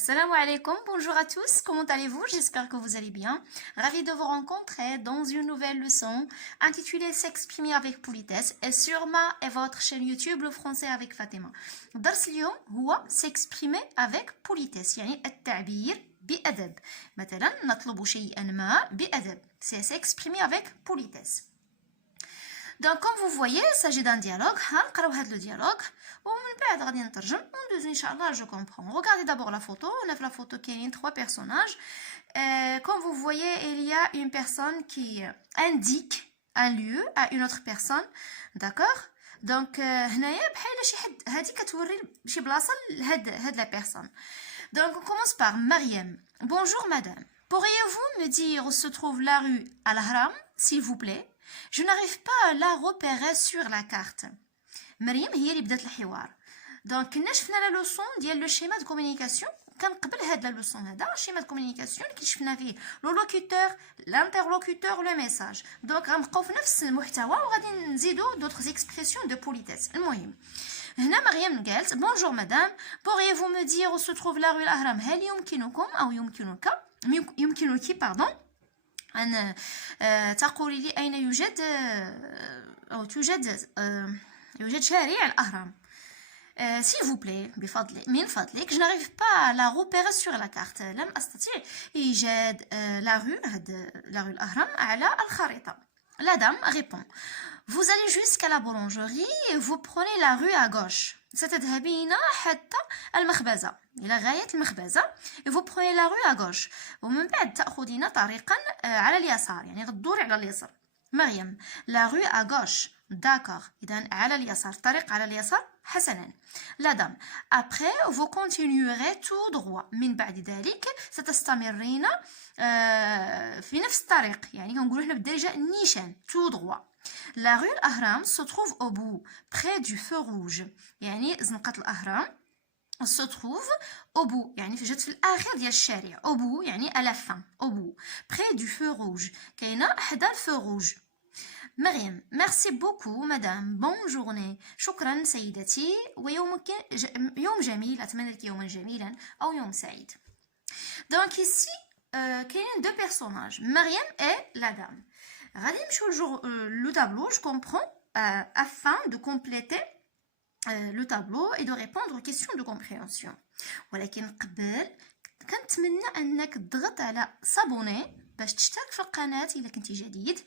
Assalamu alaikum, bonjour à tous, comment allez-vous? J'espère que vous allez bien. Ravi de vous rencontrer dans une nouvelle leçon intitulée S'exprimer avec politesse et sur ma et votre chaîne YouTube Le Français avec Fatima. درس اليوم هو s'exprimer avec politesse يعني التعبير بأدب. مثلا نطلب شيئا ما بأدب. C'est s'exprimer avec politesse. Donc, comme vous voyez, il s'agit d'un dialogue. هنقراو هذا le dialogue. ومن بعد غادي نترجم. إن شاء الله, je comprends. Regardez d'abord la photo. On a la photo qui a trois personnages. Comme vous voyez, il y a une personne qui indique un lieu à une autre personne. D'accord? Donc, هنايا بحال شي حد هذه كتوري شي بلاصه لهاد la personne. Donc, on commence par Mariam. Bonjour madame. Pourriez-vous me dire où se trouve la rue Al-Ahram, s'il vous plaît? Je n'arrive pas à la repérer sur la carte. مريم هي اللي بدات الحوار. دونك كنا شفنا لا لوسون ديال لو شيما دو كومونيكاسيون. كان قبل هاد لا لوسون هذا شيما دو كومونيكاسيون اللي شفنا فيه لو لوكوتور لانترلوكوتور لو ميساج. دونك غنبقاو في نفس المحتوى وغادي نزيدو دوطخ اكسبريسيون دو بوليتيس. المهم هنا مريم قالت بونجور مدام pourriez-vous me dire où se trouve la rue الأهرام هل يمكنكم أو يمكنك باردون أن تقولي لي أين يوجد أو يوجد شارع الأهرام. s'il vous plaît من فضلك je n'arrive pas à la repérer sur la carte. لم أستطيع إيجاد la rue الأهرام على الخريطة. La dame répond vous allez jusqu'à la boulangerie et vous prenez la rue à gauche. ستذهبين حتى المخبزة إلى غاية المخبزة et vous prenez la rue à gauche. ومن بعد تأخذين طريقا على اليسار يعني غدوري على اليسار. مريم la rue à gauche. D'accord. إذن على اليسار طريق على اليسار. حسنا. La dame après vous continuerez tout droit. من بعد ذلك ستستمرين في نفس الطريق يعني كنقولوا هنا بالدارجة نيشان tout droit. La rue الأهرام se trouve au bout près du feu rouge. يعني زنقة الأهرام se trouve au bout يعني جات في الآخر ديال الشارع. au bout يعني à la fin. au bout près du feu rouge كاينة حدا الفو روج. مريم merci beaucoup madame bonne journée. شكرا سيدتي ويومك يوم جميل. أتمنى لك يوما جميلا أو يوم سعيد. donc ici كاينين deux personnages مريم et la dame. غادي نمشيو le tableau je comprends afin de compléter le tableau et de répondre aux questions de compréhension. ولكن قبل كنتمنى انك تضغط على صابوني باش تشترك في القناه الا كنتي جديد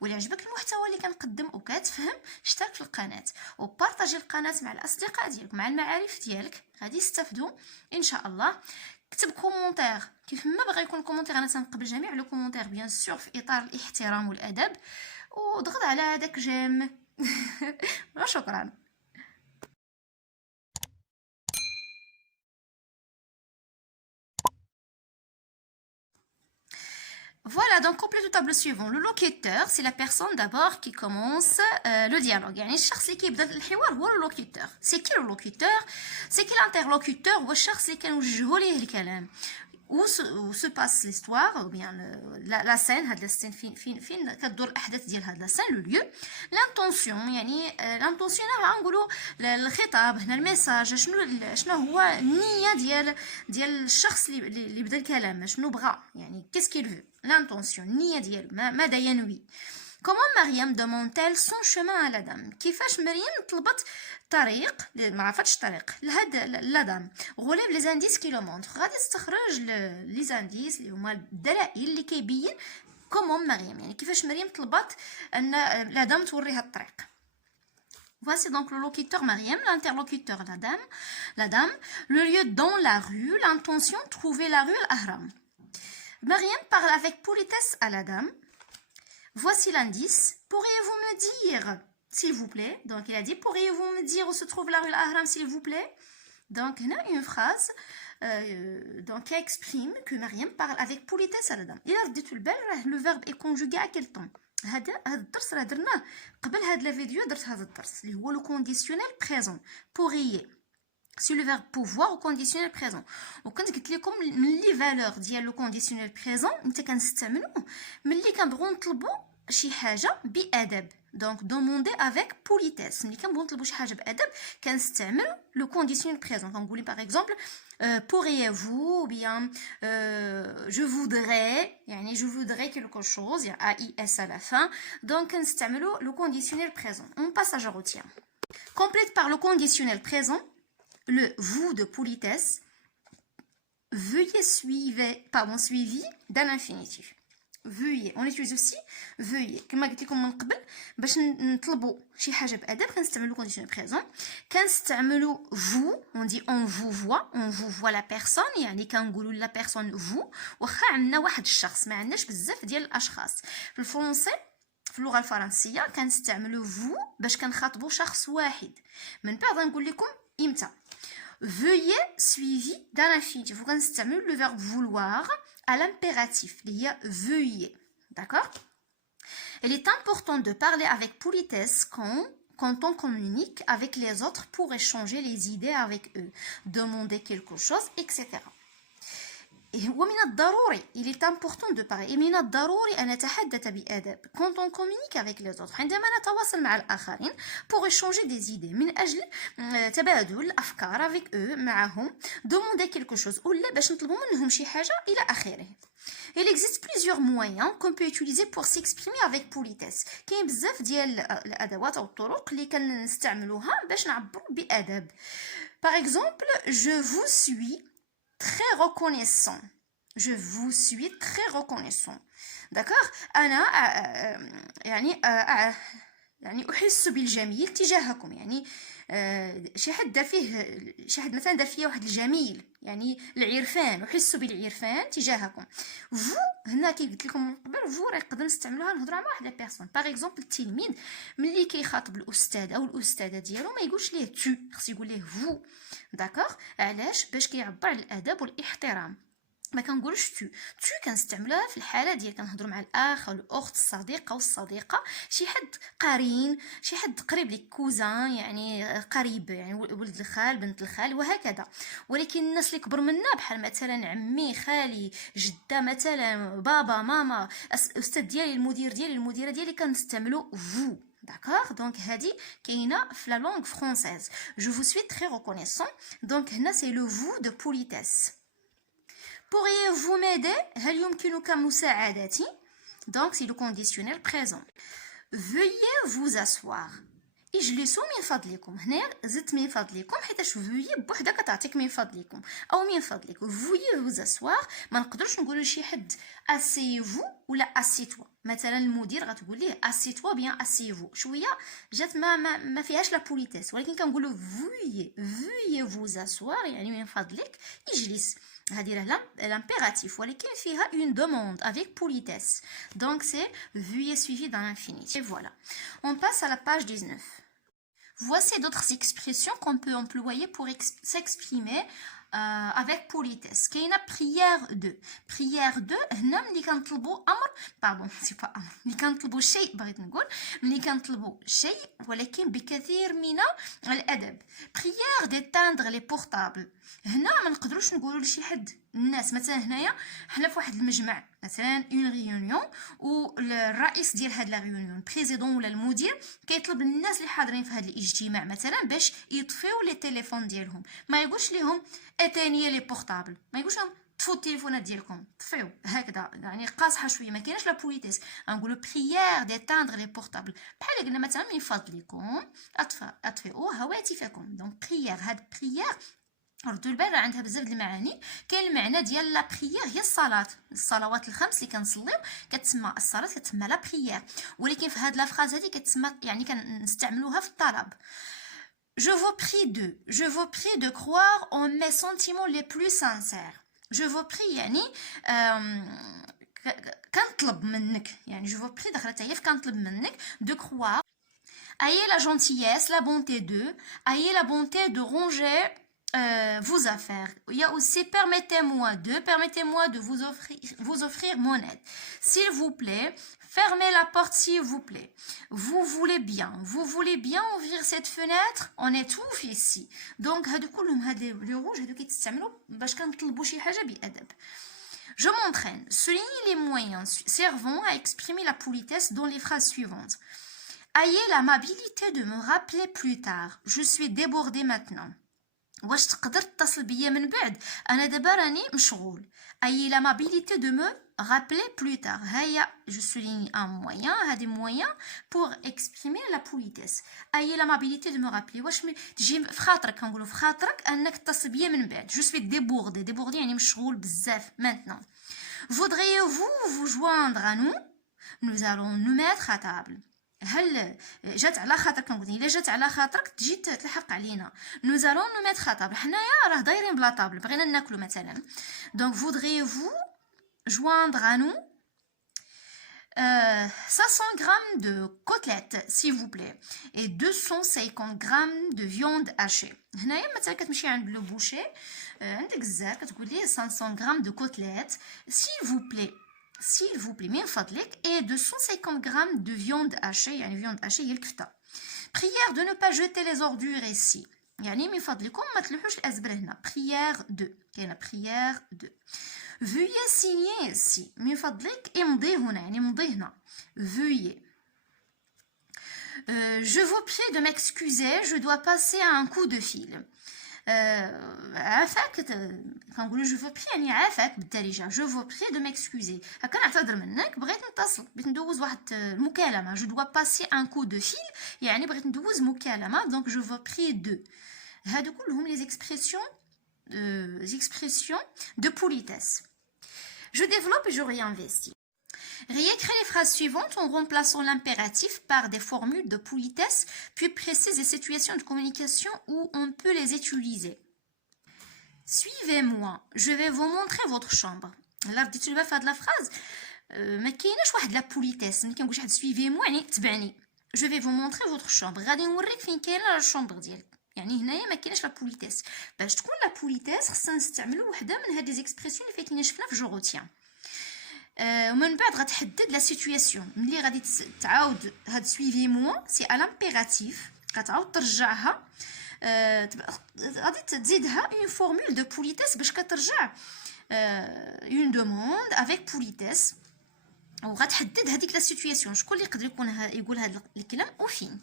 ولا عجبك المحتوى اللي كنقدم وكتفهم اشترك في القناه وبارطاجي القناه مع الاصدقاء ديالك مع المعارف ديالك غادي يستافدوا ان شاء الله. كتب كومونتير كيف ما بغى يكون كومونتير. انا تنقبل جميع لو كومونتير بيان سور في اطار الاحترام والادب وضغط على هذاك جيم. وشكرا. Voilà, donc complète le tableau suivant. Le locuteur, c'est la personne d'abord qui commence le dialogue. يعني الشخص اللي كيبدا الحوار هو le locuteur. C'est qui le locuteur? C'est qui l'interlocuteur? هو الشخص اللي كنوجهوا ليه الكلام. où se passe l'histoire ou bien la scène هاد السين فين كتدور الاحداث ديال هاد السين لو ليو. لانتونسيون يعني لانتونسيون غنقولوا الخطاب هنا الميساج شنو هو النيه ديال الشخص اللي بدا الكلام شنو بغى يعني qu'est-ce qu'il veut. لانتونسيون النيه ديالو ماذا ينوي. Comment Mariam demande-t-elle son chemin à la dame? كيفاش مريم طلبت طريق ما عرفتش الطريق لهاد لا دام. غوليف لي زانديس كي لو مونتر غادي تستخرج لي زانديس اللي هما الدلائل اللي كيبين كومون مريم يعني كيفاش مريم طلبت ان لا دام توريها الطريق. Voici donc le locuteur Mariam, l'interlocuteur la dame, le lieu dans la rue, l'intention trouver la rue Al-Ahram. Mariam parle avec politesse à la dame. Voici l'indice. Pourriez-vous me dire, s'il vous plaît? Donc, il a dit, pourriez-vous me dire où se trouve la rue Al-Ahram, s'il vous plaît? Donc, il y a une phrase donc, qui exprime que Mariam parle avec politesse à la dame. Il a dit le verbe est conjugué à quel temps? هذا الدرس راه درناه قبل هاد لا فيديو. درت هذا الدرس اللي هو لو كونديسيونيل بريزون. pourriez c'est le verbe pouvoir au conditionnel présent. وكنت قلت لكم من لي فالور ديال لو كونديسيونيل بريزون انت كنستعملوه ملي كنبغيو نطلبوا شي حاجه بادب Donc, demander avec politesse. Mais quand on veut changer d'adab, كنستعمل le conditionnel présent. On dit par exemple, pourriez-vous, ou bien je voudrais, يعني je voudrais quelque chose, il y a AIS à la fin. Donc, كنستعمل le conditionnel présent. On passe à Jarotien. Complète par le conditionnel présent, le vous de politesse, veuillez suivi d'un infinitif. Veuillez, on utilise aussi veuillez. كما قلت لكم من قبل باش نطلبوا شي حاجه بادب كنستعملوا conditionnel présent. كنستعملوا vous, on dit on vous voit la personne, يعني كنقولوا la personne vous واخا عندنا واحد الشخص ما عندناش بزاف ديال الاشخاص. في الفرنسي في اللغه الفرنسيه كنستعملوا vous باش كنخاطبوا شخص واحد. من بعد غنقول لكم امتى. Veuillez suivi d'un infinitif. Vous constatez le verbe vouloir à l'impératif. Il y a veuillez. D'accord? Il est important de parler avec politesse quand on communique avec les autres pour échanger les idées avec eux, demander quelque chose, etc. ومن الضروري il est important de parler من الضروري أن نتحدث بأدب quand on communique avec les autres عندما نتواصل مع الآخرين pour échanger des idées من أجل تبادل الأفكار avec eux معهم demander quelque chose ولا باش نطلبوا منهم شي حاجة إلى آخره. Il existe plusieurs moyens qu'on peut utiliser pour s'exprimer avec politesse. كاين بزاف ديال الأدوات أو الطرق اللي كنستعملوها باش نعبروا بأدب. Par exemple, je vous suis très reconnaissant. Je vous suis très reconnaissant. D'accord? أنا يعني أحس بالجميل تجاهكم. يعني شي حد مثلا دار فيا واحد الجميل، يعني العرفان، أحس بالعرفان تجاهكم. vous هنا كي قلت لكم من قبل vous راه نقدر نستعملوها نهضروا مع واحد لا بيرسون. باغ اكزومبل التلميذ ملي كيخاطب الاستاذ او الاستاذه ديالو ما يقولش ليه tu، خص يقول ليه vous. داكوغ؟ علاش؟ باش كيعبر على الادب والاحترام. ما كنقولش تو كنستعملوها في الحاله ديال كنهضروا مع الاخ او الاخت، الصديق او الصديقه، شي حد قرين، شي حد قريب لك، كوزان يعني قريب، يعني ولد الخال، بنت الخال، وهكذا. ولكن الناس اللي كبر منا بحال مثلا عمي، خالي، جده مثلا، بابا، ماما، الاستاذ ديالي، المدير ديالي، المديره ديالي، كنستعملوا فو. D'accord? Donc, هادي كاينه في la langue française. Je vous suis très reconnaissant. Donc, هنا c'est le vous de politesse. Pourriez-vous m'aider? هل يمكنك مساعدتي? Donc, c'est le conditionnel présent. Veuillez vous asseoir. اجلسوا من فضلكم. هنا زدت من فضلكم حيتاش veuillez بوحدها كتعطيك من فضلكم او من فضلك. Veuillez vous asseoir ما نقدرش نقولوا لشي حد asseyez-vous ولا assieds-toi. مثلا المدير غتقول ليه assieds-toi bien asseyez-vous. شويه جات ما فيهاش لا بوليتيس، ولكن كنقولوا veuillez vous asseoir يعني من فضلك اجلس. هذه راه l'impératif ولكن فيها une demande avec politesse. Donc c'est veuillez suivi d'un infinitif. Et voilà. On passe à la page 19. Voici d'autres expressions qu'on peut employer pour s'exprimer avec politesse. كاينه prière de. prière de هنا ملي كنطلبوا امر، باردون سي با امر، ملي كنطلبوا شيء، بغيت نقول ملي كنطلبوا شيء ولكن بكثير من الادب. prière d'éteindre les portables. هنا ما نقدروش نقولوا لشي حد، الناس مثلا هنايا حنا في واحد المجمع مثلا اون ريونيون، والرئيس ديال هاد لا ريونيون بريزيدون ولا المدير كيطلب للناس اللي حاضرين في هاد الاجتماع مثلا باش يطفيو لي تليفون ديالهم. ما يقولش ليهم اتاني لي بورطابل، ما يقولش لهم طفوا التليفونات ديالكم، طفيو هكذا، يعني قاصحه شويه، ما كايناش لا بوليتيس. نقولوا بريير ديتاندر لي بورطابل، بحال قلنا مثلا من فضلكم اطفئوا هواتفكم. دونك بريير، هاد بريير ردوا البال راه عندها بزاف د المعاني. كاين المعنى ديال لا بريير هي الصلاه، الصلوات الخمس اللي كنصليو كتسمى الصلاه، كتسمى لا بريير. ولكن في هاد لا فراز هذه كتسمى يعني كنستعملوها في الطلب. Je vous prie de croire en mes sentiments les plus sincères. Je vous prie يعني كنطلب منك، يعني je vous prie دخلت هي في كنطلب منك de croire. Ayez la gentillesse, la bonté ayez la bonté de ranger vos affaires. Il y a aussi permettez-moi de vous offrir mon aide. S'il vous plaît, fermez la porte s'il vous plaît. Vous voulez bien ouvrir cette fenêtre? On étouffe ici. Donc هادو كلهم هاد لي روج هادو كيتستعملوا باش كنطلبوا شي حاجه بأدب. Je m'entraîne. Soulignez les moyens servant à exprimer la politesse dans les phrases suivantes. ayez l'amabilité de me rappeler plus tard. Je suis débordée maintenant. واش تقدر تتصل بيا من بعد انا دابا راني مشغول. ayez l'amabilité de me rappeler plus tard. هيا je souligne un moyen, هذا moyen pour exprimer la politesse. ayez l'amabilité de me rappeler. واش تجي في خاطرك، كنقولوا في خاطرك انك تتصل بيا من بعد. je suis débordée يعني مشغول بزاف maintenant. voudriez-vous vous joindre à nous? nous allons nous mettre à table. هل جات على خاطرك؟ كنقول الا جات على خاطرك تجي تلحق علينا. nous allons nous mettre à table. حنايا راه دايرين بلا طابل، بغينا ناكلوا مثلا. donc voudriez-vous joindre à nous 500 grammes de côtelettes s'il vous plaît et 250 grammes de viande hachée. هنايا مثلا كتمشي عند لو بوشي عندك الزار كتقول ليه 500 grammes de côtelettes s'il vous plaît من فضلك et 250 grammes de viande hachée. يعني viande hachée هي الكفتة. prière de ne pas jeter les ordures ici. يعني من فضلكم ما تلوحوش الأزبال هنا. prière de كاينة prière de. veuillez signer ici. من فضلك امضي هنا يعني امضي هنا. veuillez. je vous prie de m'excuser, je dois passer un coup de fil. عافاك كنقولوا جو فو بري يعني عافاك بالدارجه. جو فو بري دو ميكسكوزي هكا نعتذر منك، بغيت نتصل، بغيت ندوز واحد المكالمه. جو دوا باسي ان كو دو فيل يعني بغيت ندوز مكالمه. دونك جو فو بري دو. هادو كلهم لي زيكسبرسيون de politesse. Je développe et je réinvestis. Réécris les phrases suivantes en remplaçant l'impératif par des formules de politesse puis précise les situations de communication où on peut les utiliser. Suivez-moi, je vais vous montrer votre chambre. Alors, dites-le pas faire de la phrase. ما كايناش واحد لا بوليتيس ملي كنقول واحد suivez-moi يعني تبعني. je vais vous montrer votre chambre. غادي نوريك فين كاينه لا الشومبر ديالك. يعني هنايا ما كايناش لا بوليتيس. باش تكون لا بوليتيس خصنا نستعملوا وحده من هاد لي زيكسبرسيون اللي فايتين شفنا في جو روتيان. ومن بعد غتحدد لا سيتوياسيون. ملي غادي تعاود هاد سويفي موا سي ا لامبيراتيف غتعاود ترجعها. غادي تزيدها اون فورمول دو بوليتيس باش كترجع اون دوموند افيك بوليتيس وغتحدد هذيك لا سيتوياسيون. شكون اللي يقدر يقول هذا الكلام وفين.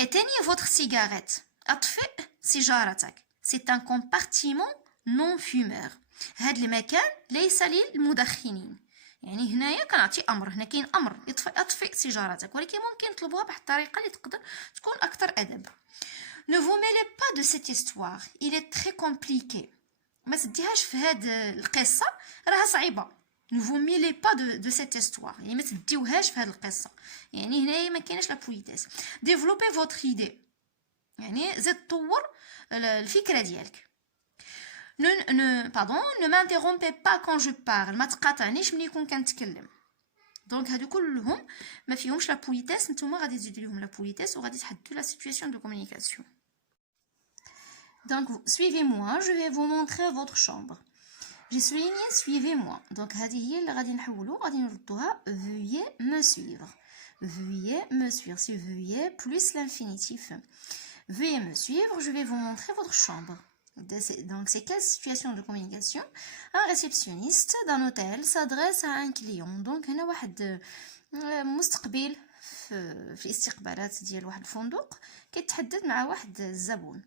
éteignez votre cigarette. اطفئ سيجارتك. c'est un compartiment non fumeur. هاد المكان ليس للمدخنين. يعني هنايا كنعطي امر، هنا كاين امر اطفئ سيجارتك، ولكن ممكن نطلبوها بواحد الطريقه اللي تقدر تكون اكثر ادب. ne vous mêlez pas de cette histoire, il est très compliqué. ما تديهاش في هاد القصه راها صعيبه. ne vous mêlez pas de cette histoire يعني ما تديوهاش في هاد القصه. يعني هنايا ما كايناش لا بوليتيس. développez votre idée يعني زيد طور الفكره ديالك. ne m'interrompez pas quand je parle. ما تقاطعنيش ملي نكون كنتكلم. دونك هادو كلهم ما فيهمش لا بوليتيس. نتوما غادي تزيدوا لهم لا بوليتيس وغادي تحددوا لا سيتوياسيون دو كومونيكاسيون. دونك suivez-moi, je vais vous montrer votre chambre. j'ai souligné suivez-moi. دونك هذه هي اللي غادي نحولوا غادي نردوها veuillez me suivre. veuillez me suivre c'est veuillez plus l'infinitif. veuillez me suivre, je vais vous montrer votre chambre. Donc, c'est quelle situation de communication? Un réceptionniste d'un hôtel s'adresse à un client. Donc, هنا واحد مستقبل في الاستقبالات ديال واحد الفندق كيتحدث مع واحد الزبون.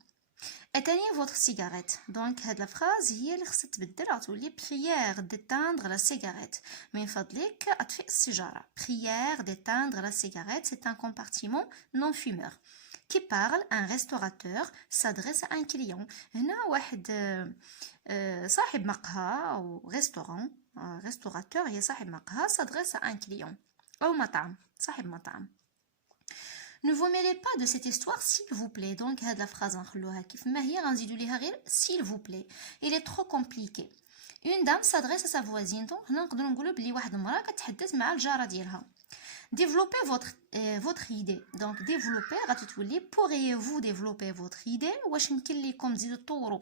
éteignez votre cigarette. Donc, هاد la phrase هي اللي خصها تبدل غتولي prière d'éteindre la cigarette. من فضلك أطفئ السيجارة. prière d'éteindre la cigarette, c'est un compartiment non fumeur. qui parle, un restaurateur s'adresse à un client. هنا واحد صاحب مقهى أو restaurant restaurateur هي صاحب مقهى s'adresse à un client أو مطعم صاحب مطعم. ne vous mêlez pas de cette histoire s'il vous plaît. donc هاد la phrase غنخلوها كيف ما هي غنزيدو ليها غير s'il vous plaît. il est trop compliqué. une dame s'adresse à sa voisine. donc هنا نقدروا نقولوا بلي واحد المراه كتحدث مع الجاره ديالها. développez votre idée. donc développer غادي تولي pourriez-vous développer votre idée. واش يمكن لكم تزيدوا تطوروا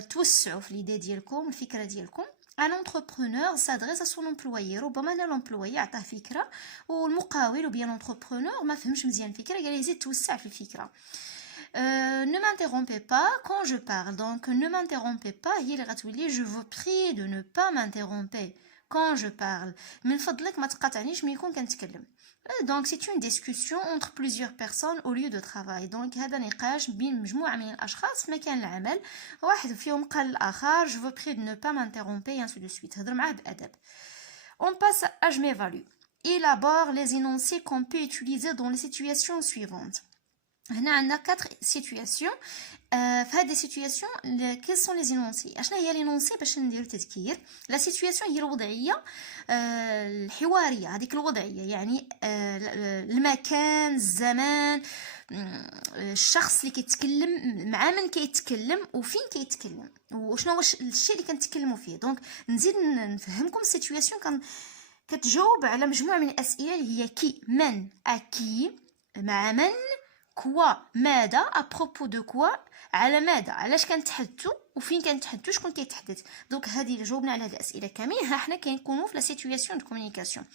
توسعوا في ليدي ديالكم الفكره ديالكم. un entrepreneur s'adresse à son employé. ربما انا لومبلويي عطاه فكره والمقاول وبيان لونتربرونور ما فهمش مزيان الفكره قال يزيد توسع في الفكره. ne m'interrompez pas quand je parle. donc ne m'interrompez pas هي اللي غتولي je vous prie de ne pas m'interrompre quand je parle. من فضلك ما تقاطعنيش ملي نكون كنتكلم. Donc c'est une discussion entre plusieurs personnes au lieu de travail. Donc هذا نقاش بين مجموعة من الأشخاص في مكان العمل. واحد فيهم قال للآخر je vous prie de ne pas m'interrompre et ainsi de suite. هضر معاه بأدب. On passe à je m'évalue. Élabore les énoncés qu'on peut utiliser dans les situations suivantes. هنا عندنا 4 situations. في هذه السيتوياسيون quels sont les énoncés؟ اشنا هي l'énoncé باش نديرو تذكير؟ لا سيتوياسيون هي الوضعيه الحواريه، هذيك الوضعيه يعني المكان، الزمان، الشخص اللي كيتكلم مع من كيتكلم وفين كيتكلم وشنو هو الشيء اللي كنتكلموا فيه. دونك نزيد نفهمكم السيتوياسيون كتجاوب على مجموعه من الاسئله اللي هي كي، من، اكي، مع من، كوا، ماذا، ابروبو دو كوا، على ماذا، علاش كنتحدثوا وفين كنتحدثوا، شكون كيتحدث. دونك هذه اللي جاوبنا على هذه الاسئله كاملين. ها حنا كنكونوا في لا سيتوياسيون دو كومونيكاسيون.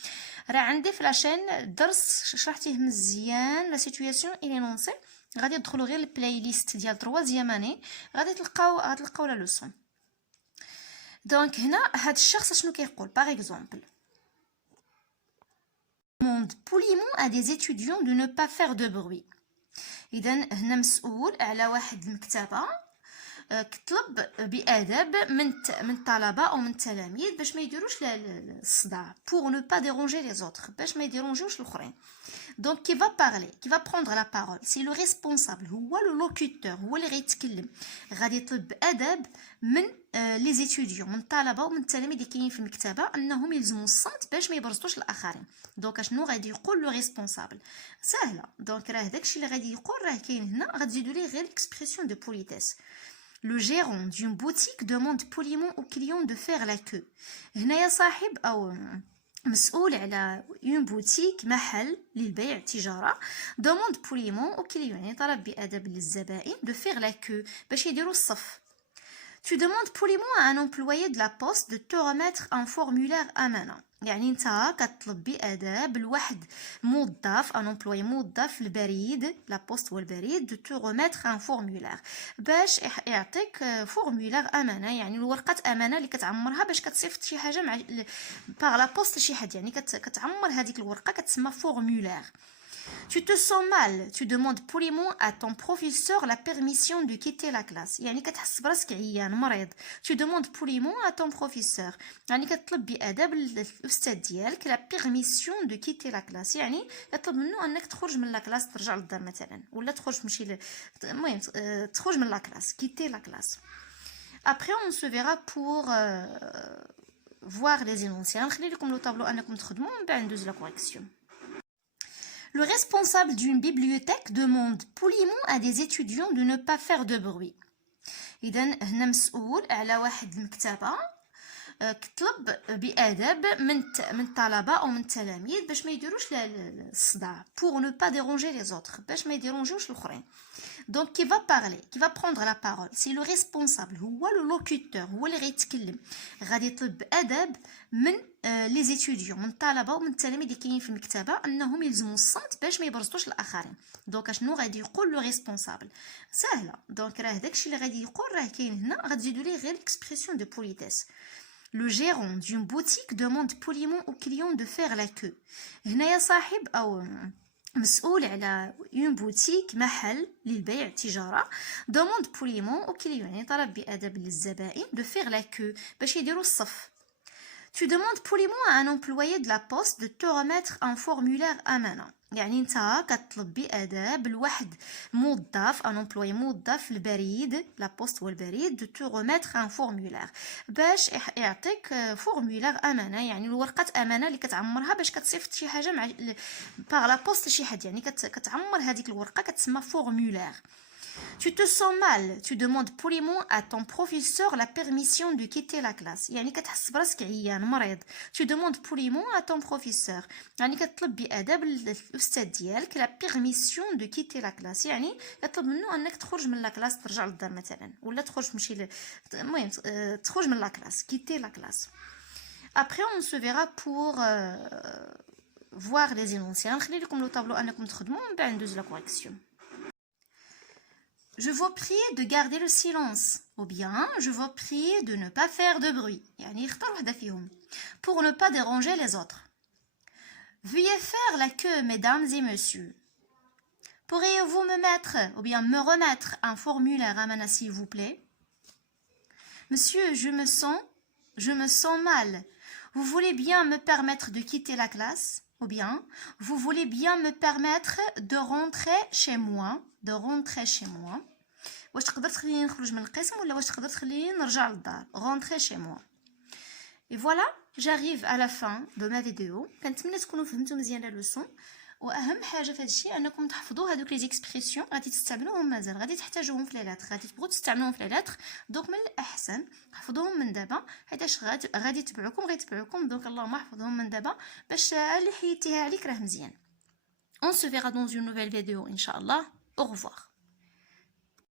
راه عندي في لاشين درس شرحتيه مزيان لا سيتوياسيون اي لينونسي. غادي تدخلوا غير البلاي ليست ديال 3 اني، غادي تلقاو لا لوسون. دونك هنا هذا الشخص شنو كيقول؟ باغ اكزومبل demande poliment à des étudiants de ne pas faire de bruit. إذا هنا مسؤول على واحد المكتبة كطلب بأدب من الطلبة أو من التلاميذ باش ما يديروش الصداع pour ne pas déranger les autres، باش ما يديرونجيوش الآخرين. Donc qui va parler, qui va prendre la parole, c'est le responsable، هو le locuteur، هو اللي غيتكلم. غادي يطلب بأدب من لي زيتوديون، من الطلبه ومن التلاميذ اللي كاينين في المكتبه انهم يلزموا الصمت باش ما يبرزطوش الاخرين. دونك شنو غادي يقول لو ريسبونسابل؟ سهله. دونك راه داكشي اللي غادي يقول راه كاين هنا، غتزيدوا ليه غير اكسبريسيون دو بوليتيس. Le gérant d'une boutique demande poliment aux clients de faire la queue. هنايا صاحب او مسؤول على اون بوتيك، محل للبيع، التجاره، demande poliment aux clients يعني طلب بادب للزبائن de faire la queue باش يديروا الصف. Tu demandes poliment à un employé de la poste de te remettre un formulaire امانه. يعني انت كتطلب بادب لواحد موظف، ان امبلوي موظف البريد، لا بوست والبريد، دو تو روميتر ان فورمولير باش يعطيك فورمولير امانه، يعني الورقه امانه اللي كتعمرها باش كتصيفط شي حاجه مع باغ لا بوست لشي حد، يعني كتعمر هذيك الورقه كتسمى فورمولير. Tu te sens mal, tu demandes poliment à ton professeur la permission de quitter la classe. يعني كتحس براسك عيان مريض. Tu demandes poliment à ton professeur. يعني كتطلب بأدب الأستاذ ديالك la permission de quitter la classe. يعني يطلب منه أنك تخرج من لا كلاس، ترجع للدار مثلا، ولا تخرج تمشي المهم تخرج من لا كلاس، quitter la classe. Après on se verra pour voir les énoncés. نخلي لكم لو طابلو أنكم تخدموا ومن بعد ندوز لا كوريكسيون. Le responsable d'une bibliothèque demande poliment à des étudiants de ne pas faire de bruit. إذا هنا مسؤول على واحد المكتبة كطلب بأدب من الطلبة أو من التلاميذ باش ما يديروش الصداع pour ne pas déranger les autres باش ما يديرونجيوش الآخرين. Donc qui va parler, qui va prendre la parole, c'est le responsable، هو le locuteur، هو اللي غيتكلم. غادي يطلب بأدب من لي زيتوديون، من الطلبه ومن التلاميذ اللي كاينين في المكتبه انهم يلزموا الصمت باش ما يبرزطوش الاخرين. دونك شنو غادي يقول لو ريسبونسابل؟ سهله. دونك راه داكشي اللي غادي يقول راه كاين هنا، غتزيدوا ليه غير اكسبريسيون دو بوليتيس. Le gérant d'une boutique demande poliment aux clients de faire la queue. هنايا صاحب او مسؤول على اون بوتيك، محل للبيع، التجاره، demande poliment aux clients يعني طلب بأدب للزبائن de faire la queue باش يديروا الصف. Tu demandes poliment à un employé de la poste de te remettre un formulaire امانه. يعني انت كتطلب بأدب لواحد موظف، ان امبلوي موظف البريد، لا بوست والبريد، دو تو روميتر ان فورمولير باش يعطيك فورمولير امانه، يعني الورقه امانه اللي كتعمرها باش كتصيفط شي حاجه مع باغ لا بوست لشي حد، يعني كتعمر هذيك الورقه كتسمى فورمولير. Tu te sens mal, tu demandes poliment à ton professeur la permission de quitter la classe. يعني كتحس براسك عيان مريض. Tu demandes poliment à ton professeur. يعني كتطلب بأدب الأستاذ ديالك la permission de quitter la classe. يعني يطلب منه أنك تخرج من لا كلاس، ترجع للدار مثلا، ولا تخرج تمشي المهم تخرج من لا كلاس، quitter la classe. Après on se verra pour voir les énoncés. نخلي لكم لو طابلو أنكم تخدموا ومن بعد ندوز لا كوريكسيون. Je vous prie de garder le silence, ou bien je vous prie de ne pas faire de bruit. يعني يختار وحده فيهم. Pour ne pas déranger les autres. Veuillez faire la queue, mesdames et messieurs. Pourriez-vous me mettre, ou bien me remettre un formulaire Amana, s'il vous plaît? Monsieur, je me sens mal. Vous voulez bien me permettre de quitter la classe? Ou bien, vous voulez bien me permettre de rentrer chez moi? واش تقدر تخليني نخرج من القسم ولا واش تقدر تخليني نرجع للدار؟ rentrer chez moi. Et voilà, j'arrive à la fin de ma vidéo. كنتمنى تكونوا فهمتوا مزيان لا لوسون. واهم حاجه في هذا الشيء انكم تحفظوا هذوك لي زيكسبريسيون غادي تستعملوهم مازال غادي تحتاجوهم في لي لاتر غادي تبغوا تستعملوهم في لي لاتر دونك من الاحسن حفظوهم من دابا حيتاش غادي غيتبعوكم دونك اللهم احفظهم من دابا باش اللي حيدتيها عليك راه مزيان. On se verra dans une nouvelle vidéo, Inch'Allah. Au revoir.